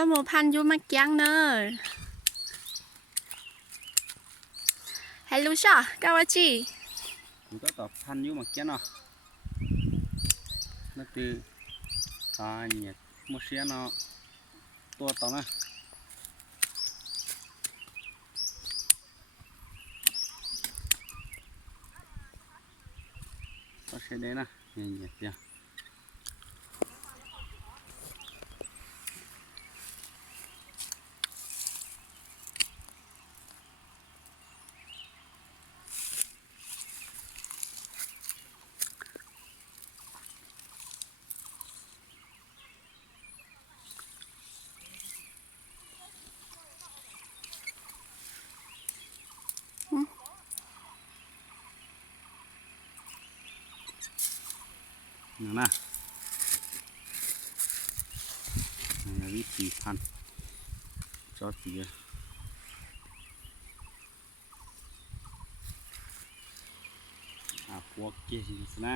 ตัวหมูพันยูมาเกี้ยงเนอฮัลโหลช่อกาวาจีมันก็ตอบพันยูมาเกี้ยเนาะนั่นคือเนี่ยโมเชียเนาะตัวต่อนะก็ใช้ได้นะเนี่ยเนี่ยนะวิธีพันจอดตีพวกเกสิสนะ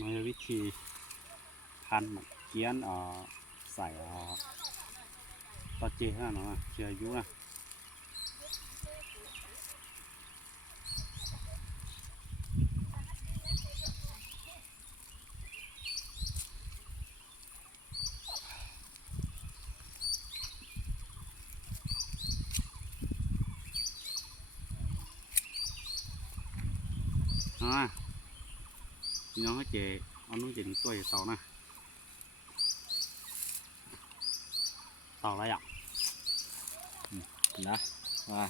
มาวิธีพันเกี้ยนใส่ตอเจฮะเนาะเชื่อยุนะพี่น้องเขาเจเอานุ่งเจถึงตัวอยู่เตานะเตาอะไรอ่ะนะว่า